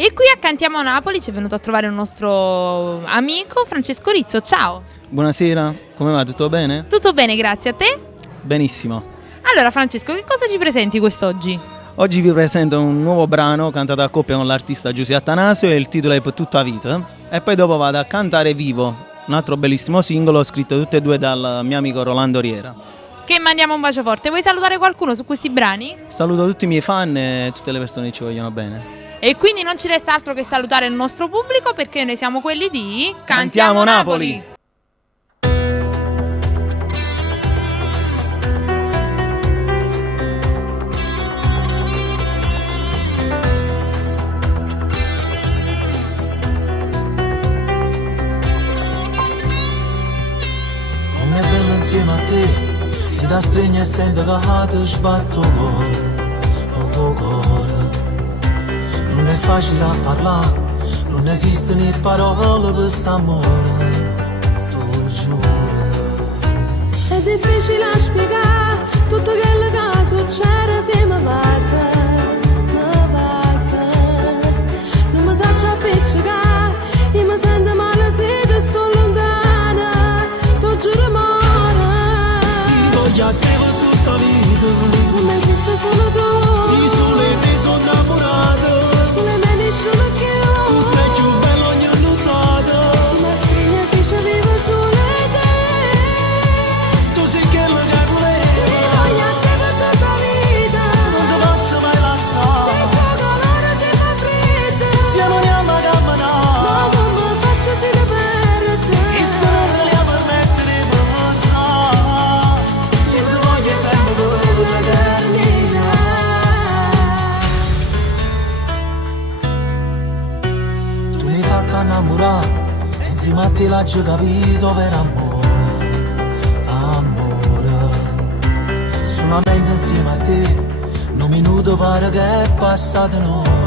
E qui a Cantiamo Napoli ci è venuto a trovare un nostro amico, Francesco Rizzo. Ciao! Buonasera, come va? Tutto bene? Tutto bene, grazie. A te? Benissimo. Allora Francesco, che cosa ci presenti quest'oggi? Oggi vi presento un nuovo brano cantato a coppia con l'artista Giuseppe Attanasio e il titolo è Per tutta vita. E poi dopo vado a cantare Vivo, un altro bellissimo singolo scritto tutte e due dal mio amico Rolando Riera. Che mandiamo un bacio forte. Vuoi salutare qualcuno su questi brani? Saluto tutti i miei fan e tutte le persone che ci vogliono bene. E quindi non ci resta altro che salutare il nostro pubblico, perché noi siamo quelli di Cantiamo Napoli! Com'è bello insieme a te, si da stringe e sento che ti sbatto il cuore. Non è facile a parlare, non esiste né parole per st'amore, tu giuro. È difficile a spiegare tutto quello che succede se mi passa. Non mi saccio appiccicare e mi sento male se ti sto lontana, tu giuro amore. Io voglio a te per tutta vita, Non esiste solo tu, io solo e te sono innamorato. sulle me nessuno più. Tu sei più bello ogni nottata. Si mi stringe che ci vivo solo te. Tu sei quello che volevo. Io voglio a te per tutta vita. Non ti posso mai Se lasciare. poco l'ora si fa fredda, Siamo ne alla camminare. ma tu mi faccio si ti perde. E se non te ne permettere di pensare, io ti voglio sempre per l'eternità. Tu mi hai fatto innamorare, insieme a te l'ho capito vero amore, amore. Solamente insieme a te, un minuto pare che è passato noi.